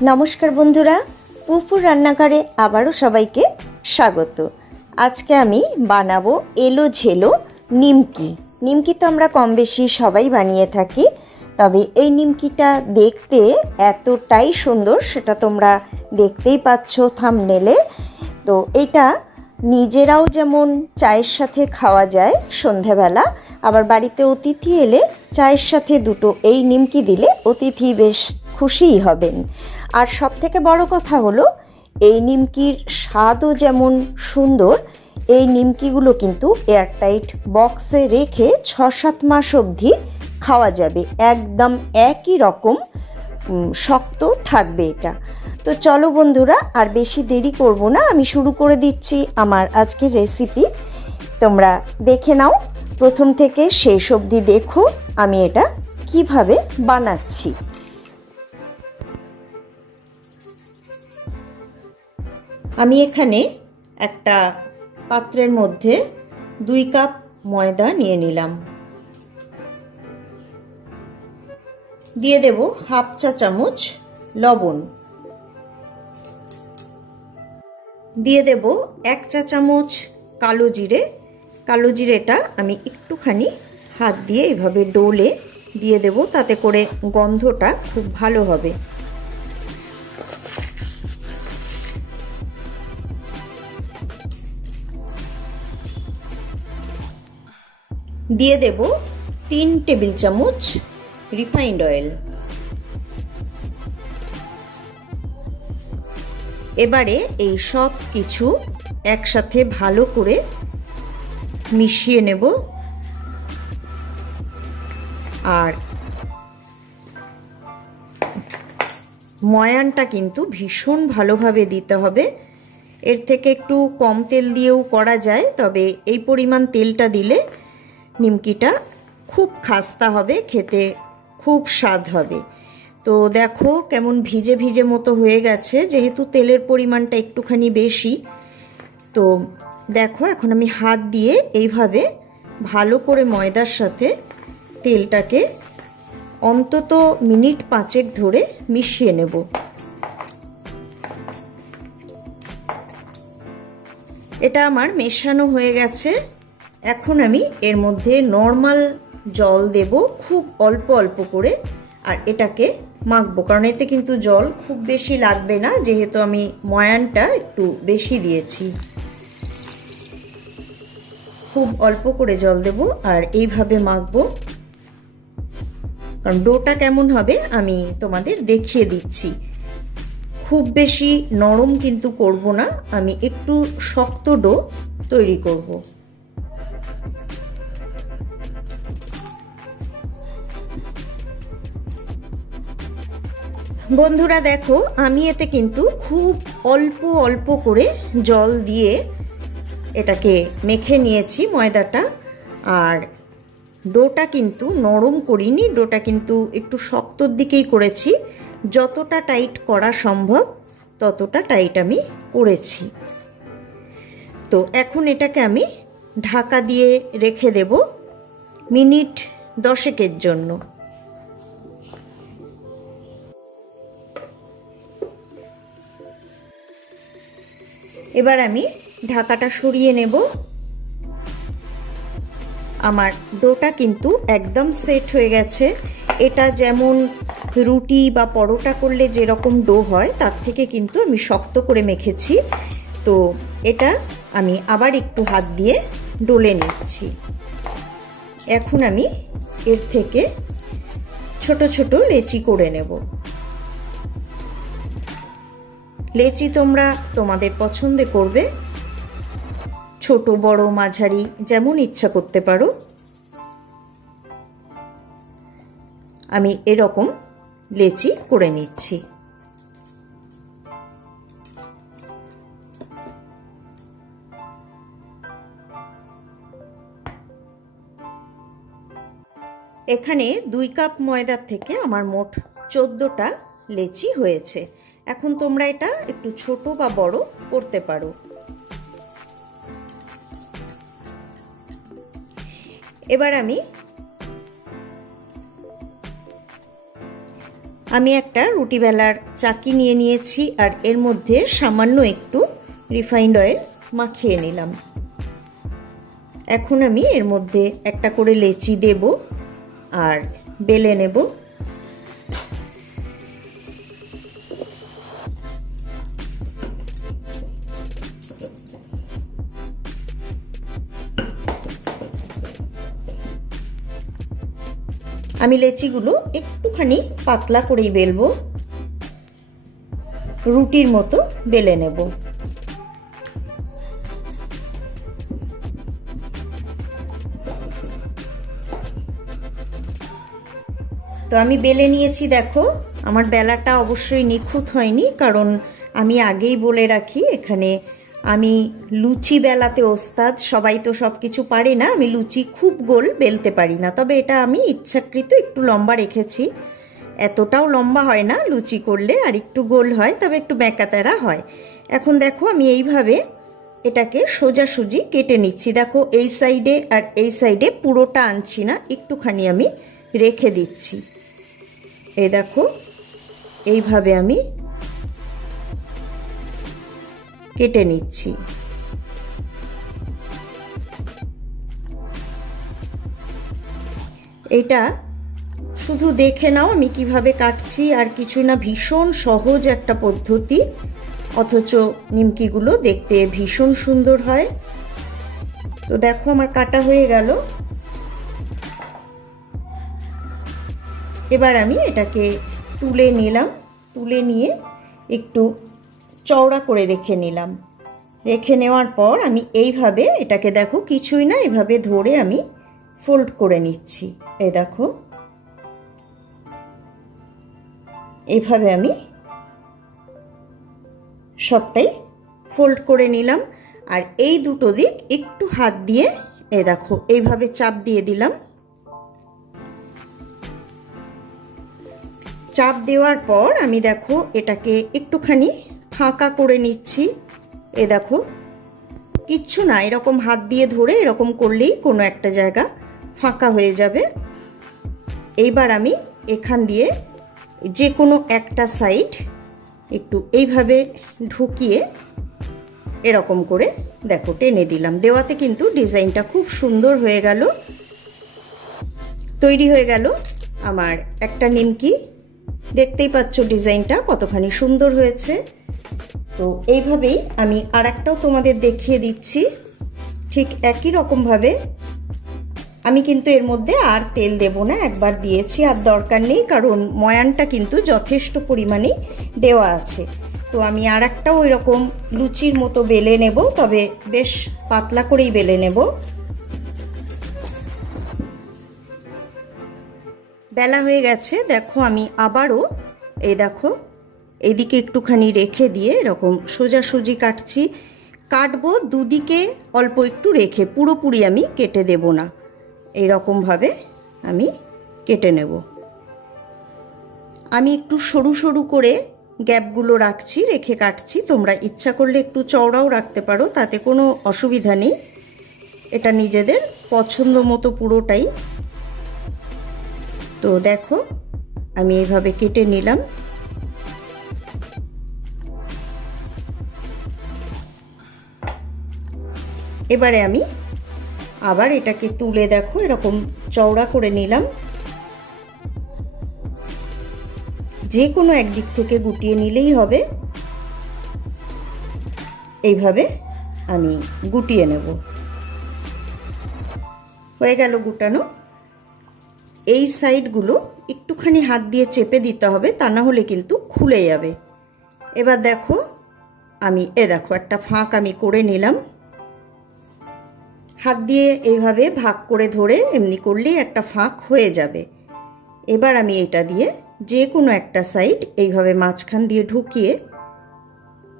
नमस्कार बंधुरा पुपुर रान्नाघरे आबारो सबाइके स्वागत। आज के आमी बानाबो एलो झेलो निमकी। निमकी तो आमरा कम बेशी सबाई बानिये थाकी, तबे एई निमकिटा देखते एतटाई सुंदर सेटा तोमरा देखतेई पाচ্ছো थामनेले। तो एटा निजेराओ जेमन चायेर साथे खावा जाय सन्ध्याबेला, आबार बाड़ीते अतिथि एले चायेर साथे दुटो एई निमकी दिले अतिथि बेश खुशिई हबेन। और सबथेके बड़ो कथा हलो এই নিমকির স্বাদও যেমন সুন্দর, এই নিমকিগুলো কিন্তু এয়ারটাইট বক্সে রেখে ৬-৭ মাস অবধি খাওয়া যাবে, একদম একই রকম শক্ত থাকবে এটা। তো চলো বন্ধুরা আর বেশি দেরি করব না, আমি শুরু করে দিচ্ছি আমার আজকের রেসিপি। তোমরা দেখে নাও, প্রথম থেকে শেষ অবধি দেখো আমি এটা কিভাবে বানাচ্ছি। আমি এখানে একটা পাত্রের মধ্যে 2 কাপ ময়দা নিয়ে নিলাম, দিয়ে দেব হাফ চা চামচ লবণ, দিয়ে দেব 1 চা চামচ কালো জিরে। কালো জিরেটা আমি একটুখানি হাত দিয়ে এইভাবে ডলে দিয়ে দেব, তাতে করে গন্ধটা খুব ভালো হবে। দিয়ে দেব 3 টেবিল চামচ রিফাইন্ড অয়েল। এবারে এই সব কিছু একসাথে ভালো করে মিশিয়ে নেব। আর ময়ানটা কিন্তু ভীষণ ভালোভাবে দিতে হবে। এর থেকে একটু কম তেল দিয়েও করা যায়, তবে এই পরিমাণ তেলটা দিলে নিমকিটা খুব খাস্তা হবে, খেতে খুব স্বাদ হবে। তো দেখো কেমন ভিজে ভিজে মতো হয়ে গেছে, যেহেতু তেলের পরিমাণটা একটুখানি বেশি। তো দেখো এখন আমি হাত দিয়ে এইভাবে ভালো করে ময়দার সাথে তেলটাকে অন্তত মিনিট 5 ধরে মিশিয়ে নেব। এটা আমার মেশানো হয়ে গেছে। এখন আমি এর মধ্যে নর্মাল জল দেব, খুব অল্প অল্প করে, আর এটাকে মাখবো, কারণ এতে কিন্তু জল খুব বেশি লাগবে না, যেহেতু আমি ময়ানটা একটু বেশি দিয়েছি। খুব অল্প করে জল দেব আর এইভাবে মাখবো, কারণ ডোটা কেমন হবে আমি তোমাদের দেখিয়ে দিচ্ছি। খুব বেশি নরম কিন্তু করব না, আমি একটু শক্ত ডো তৈরি করব। বন্ধুরা দেখো আমি এতে কিন্তু খুব অল্প অল্প করে জল দিয়ে এটাকে মেখে নিয়েছি ময়দাটা। আর ডোটা কিন্তু নরম করিনি, ডোটা কিন্তু একটু শক্তর দিকেই করেছি। যতটা টাইট করা সম্ভব ততটা টাইট আমি করেছি। তো এখন এটাকে আমি ঢাকা দিয়ে রেখে দেব মিনিট 10 জন্য। এবার আমি ঢাকাটা সরিয়ে নেব। আমার ডোটা কিন্তু একদম সেট হয়ে গেছে। এটা যেমন রুটি বা পরোটা করলে যেরকম ডো হয় তার থেকে কিন্তু আমি শক্ত করে মেখেছি। তো এটা আমি আবার একটু হাত দিয়ে ডলে নিচ্ছি। এখন আমি এর থেকে ছোট ছোট লেচি করে নেব। লেচি তোমরা তোমাদের পছন্দে করবে, ছোট বড় মাঝারি যেমন ইচ্ছা করতে পারো। আমি এরকম লেচি করে নিচ্ছি। এখানে 2 কাপ ময়দার থেকে আমার মোট 14টা লেচি হয়েছে। এখন তোমরা এটা একটু ছোট বা বড় করতে পারো। এবার আমি আমি একটা রুটি বেলার চাকি নিয়ে নিয়েছি আর এর মধ্যে সামান্য একটু রিফাইন্ড অয়েল মাখিয়ে নিলাম। এখন আমি এর মধ্যে একটা করে লেচি দেব আর বেলে নেব। আমি লেচিগুলো একটুখানি পাতলা করেই বেলবো, রুটির মতো বেলে নেব। তো আমি বেলে নিয়েছি, দেখো আমার বেলাটা অবশ্যই নিখুঁত হয়নি, কারণ আমি আগেই বলে রাখি এখানে আমি লুচি বেলাতে ওস্তাদ। সবাই তো সব কিছু পারে না, আমি লুচি খুব গোল বেলতে পারি না, তবে এটা আমি ইচ্ছাকৃত একটু লম্বা রেখেছি। এতটাও লম্বা হয় না লুচি করলে, আর একটু গোল হয়, তবে একটু বেঁকাতেরা হয়। এখন দেখো আমি এইভাবে এটাকে সোজাসুজি কেটে নিচ্ছি। দেখো এই সাইডে আর এই সাইডে পুরোটা আনছি না, একটুখানি আমি রেখে দিচ্ছি। এই দেখো এইভাবে আমি কেটে নিচ্ছি। এটা শুধু দেখে নাও আমি কিভাবে কাটছি, আর কিছু না, ভীষণ সহজ একটা পদ্ধতি, অথচ নিমকিগুলো দেখতে ভীষণ সুন্দর হয়। তো দেখো আমার কাটা হয়ে গেল। এবার আমি এটাকে তুলে নিলাম, তুলে নিয়ে একটু চওড়া করে রেখে নিলাম। রেখে নেওয়ার পর আমি এইভাবে এটাকে দেখো কিছুই না, এভাবে ধরে আমি ফোল্ড করে নিচ্ছি। এই দেখো এইভাবে আমি সবটাই ফোল্ড করে নিলাম। আর এই দুটো দিক একটু হাত দিয়ে এই দেখো এইভাবে চাপ দিয়ে দিলাম। চাপ দেওয়ার পর আমি দেখো এটাকে একটুখানি ফাঁকা করে নিচ্ছি। এ দেখো কিচ্ছু না, এরকম হাত দিয়ে ধরে এরকম করলেই কোনো একটা জায়গা ফাঁকা হয়ে যাবে। এইবার আমি এখান দিয়ে যে কোনো একটা সাইড একটু এইভাবে ঢুকিয়ে এরকম করে দেখো টেনে দিলাম। দেওয়াতে কিন্তু ডিজাইনটা খুব সুন্দর হয়ে গেল। তৈরি হয়ে গেল আমার একটা নিমকি। দেখতেই পাচ্ছ ডিজাইনটা কতখানি সুন্দর হয়েছে। তো এইভাবেই আমি আর একটাও তোমাদের দেখিয়ে দিচ্ছি, ঠিক একই রকমভাবে। আমি কিন্তু এর মধ্যে আর তেল দেব না, একবার দিয়েছি, আর দরকার নেই, কারণ ময়ানটা কিন্তু যথেষ্ট পরিমাণে দেওয়া আছে। তো আমি আর একটাও ওই রকম লুচির মতো বেলে নেব, তবে বেশ পাতলা করেই বেলে নেব। বেলা হয়ে গেছে, দেখো আমি আবারও এই দেখো এইদিকে একটুখানি রেখে দিয়ে এরকম সোজাসুজি কাটছি। কাটবো দুদিকে অল্প একটু রেখে, পুরোপুরি আমি কেটে দেব না, এইরকমভাবে আমি কেটে নেব। আমি একটু সরু সরু করে গ্যাপগুলো রাখছি, রেখে কাটছি। তোমরা ইচ্ছা করলে একটু চওড়াও রাখতে পারো, তাতে কোনো অসুবিধা নেই। এটা নিজেদের পছন্দ মতো পুরোটাই। তো দেখো আমি এইভাবে কেটে নিলাম। এবারে আমি আবার এটাকে তুলে দেখো এরকম চওড়া করে নিলাম। যে কোনো একদিক থেকে গুটিয়ে নিলেই হবে। এইভাবে আমি গুটিয়ে নেব। হয়ে গেল গুটানো। এই সাইডগুলো একটুখানি হাত দিয়ে চেপে দিতে হবে, তা না হলে কিন্তু খুলে যাবে। এবার দেখো আমি দেখো একটা ফাঁক আমি করে নিলাম। হাত দিয়ে এইভাবে ভাগ করে ধরে এমনি করলেই একটা ফাঁক হয়ে যাবে। এবার আমি এটা দিয়ে যে কোনো একটা সাইড এইভাবে মাঝখান দিয়ে ঢুকিয়ে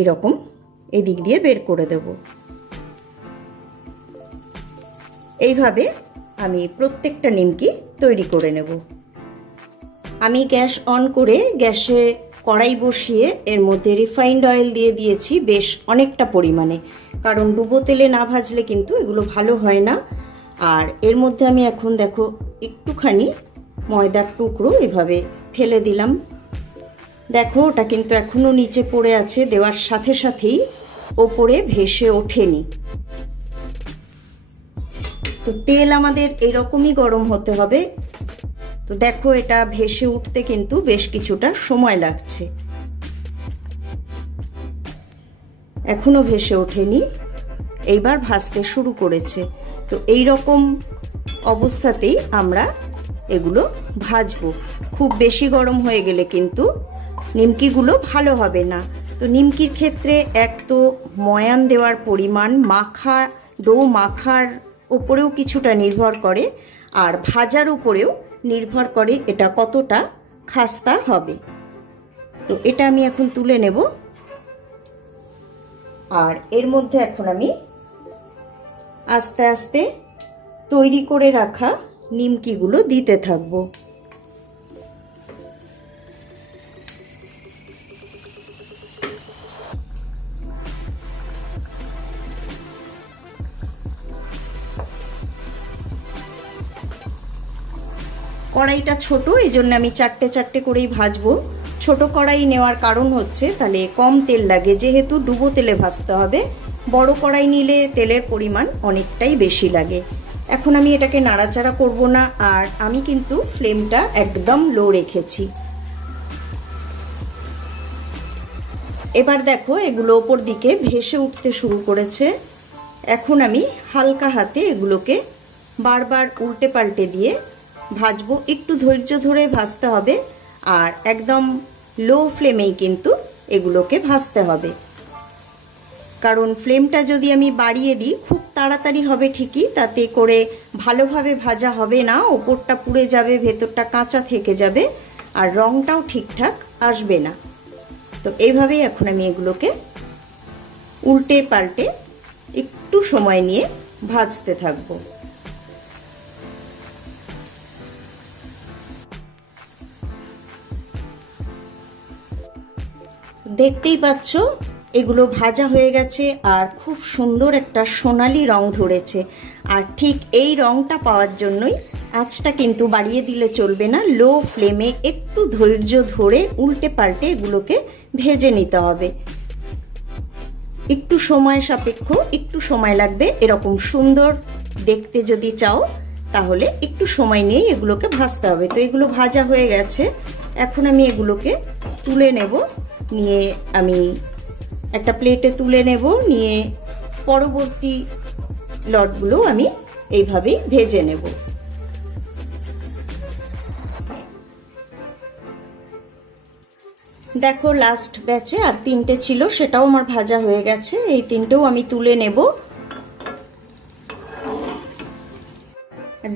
এরকম এদিক দিয়ে বের করে দেব। এইভাবে আমি প্রত্যেকটা নিমকি তৈরি করে নেব। আমি গ্যাস অন করে গ্যাসে কড়াই বসিয়ে এর মধ্যে রিফাইন্ড অয়েল দিয়ে দিয়েছি বেশ অনেকটা পরিমাণে, কারণ ডুবো তেলে না ভাজলে কিন্তু এগুলো ভালো হয় না। আর এর মধ্যে আমি এখন দেখো একটুখানি ময়দার টুকরো এভাবে ফেলে দিলাম। দেখো ওটা কিন্তু এখনো নিচে পড়ে আছে, দেওয়ার সাথে সাথেই ওপরে ভেসে ওঠেনি। তো তেল আমাদের এরকমই গরম হতে হবে। তো দেখো এটা ভেসে উঠতে কিন্তু বেশ কিছুটা সময় লাগছে, এখনো ভেসে ওঠেনি, এইবার ভাজতে শুরু করেছে। তো এই রকম অবস্থাতেই আমরা এগুলো ভাজবো। খুব বেশি গরম হয়ে গেলে কিন্তু নিমকিগুলো ভালো হবে না। তো নিমকির ক্ষেত্রে এক তো ময়ান দেওয়ার পরিমাণ, ডো মাখার উপরেও কিছুটা নির্ভর করে, আর ভাজার উপরেও নির্ভর করে এটা কতটা খাস্তা হবে। তো এটা আমি এখন তুলে নেব, আর এর মধ্যে এখন আমি আস্তে আস্তে তৈরি করে রাখা নিমকিগুলো দিতে থাকবো। কড়াইটা ছোট, এই জন্য আমি চারটে চারটে করেই ভাজবো। ছোট কড়াই নেওয়ার কারণ হচ্ছে তাহলে কম তেল লাগে, যেহেতু ডুবো তেলে ভাজতে হবে। বড় কড়াই নিলে তেলের পরিমাণ অনেকটাই বেশি লাগে। এখন আমি এটাকে নাড়াচাড়া করব না, আর আমি কিন্তু ফ্লেমটা একদম লো রেখেছি। এবার দেখো এগুলো ওপর দিকে ভেসে উঠতে শুরু করেছে। এখন আমি হালকা হাতে এগুলোকে বারবার উল্টে পাল্টে দিয়ে ভাজবো। একটু ধৈর্য ধরে ভাজতে হবে, আর একদম লো ফ্লেমেই কিন্তু এগুলোকে ভাজতে হবে। কারণ ফ্লেমটা যদি আমি বাড়িয়ে দিই খুব তাড়াতাড়ি হবে ঠিকই, তাতে করে ভালোভাবে ভাজা হবে না, ওপরটা পুড়ে যাবে, ভেতরটা কাঁচা থেকে যাবে, আর রঙটাও ঠিকঠাক আসবে না। তো এইভাবেই এখন আমি এগুলোকে উল্টে পাল্টে একটু সময় নিয়ে ভাজতে থাকবো। দেখতেই পাচ্ছ এগুলো ভাজা হয়ে গেছে, আর খুব সুন্দর একটা সোনালি রং ধরেছে। আর ঠিক এই রংটা পাওয়ার জন্যই আঁচটা কিন্তু বাড়িয়ে দিলে চলবে না, লো ফ্লেমে একটু ধৈর্য ধরে উল্টে পাল্টে এগুলোকে ভেজে নিতে হবে। একটু সময় সাপেক্ষ, একটু সময় লাগবে। এরকম সুন্দর দেখতে যদি চাও তাহলে একটু সময় নিয়ে এগুলোকে ভাজতে হবে। তো এগুলো ভাজা হয়ে গেছে, এখন আমি এগুলোকে তুলে নেব। নিয়ে আমি একটা প্লেটে তুলে নেব, নিয়ে পরবর্তী লটগুলো আমি এইভাবেই ভেজে নেব। দেখো লাস্ট ব্যাচে আর তিনটে ছিল, সেটাও আমার ভাজা হয়ে গেছে। এই তিনটেও আমি তুলে নেব।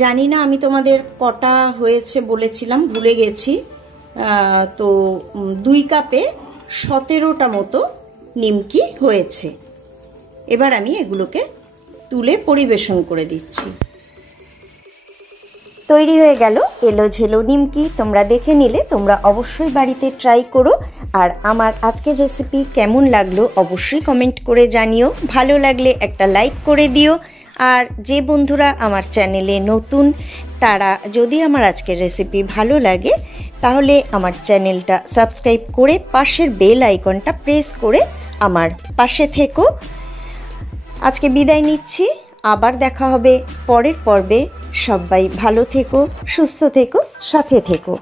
জানি না আমি তোমাদের কটা হয়েছে বলেছিলাম, ভুলে গেছি। তো 2 কাপে 17টা মতো নিমকি হয়েছে। এবার আমি এগুলোকে তুলে পরিবেশন করে দিচ্ছি। তৈরি হয়ে গেল এলো ঝেলো নিমকি। তোমরা দেখে নিলে, তোমরা অবশ্যই বাড়িতে ট্রাই করো। আর আমার আজকের রেসিপি কেমন লাগলো অবশ্যই কমেন্ট করে জানিও। ভালো লাগলে একটা লাইক করে দিও। আর যে বন্ধুরা আমার চ্যানেলে নতুন, তারা যদি আমার আজকের রেসিপি ভালো লাগে তাহলে আমার চ্যানেলটা সাবস্ক্রাইব করে পাশের বেল আইকনটা প্রেস করে আমার পাশে থেকো। আজকে বিদায় নিচ্ছি, আবার দেখা হবে পরের পর্বে। সবাই ভালো থেকো, সুস্থ থেকো, সাথে থেকো।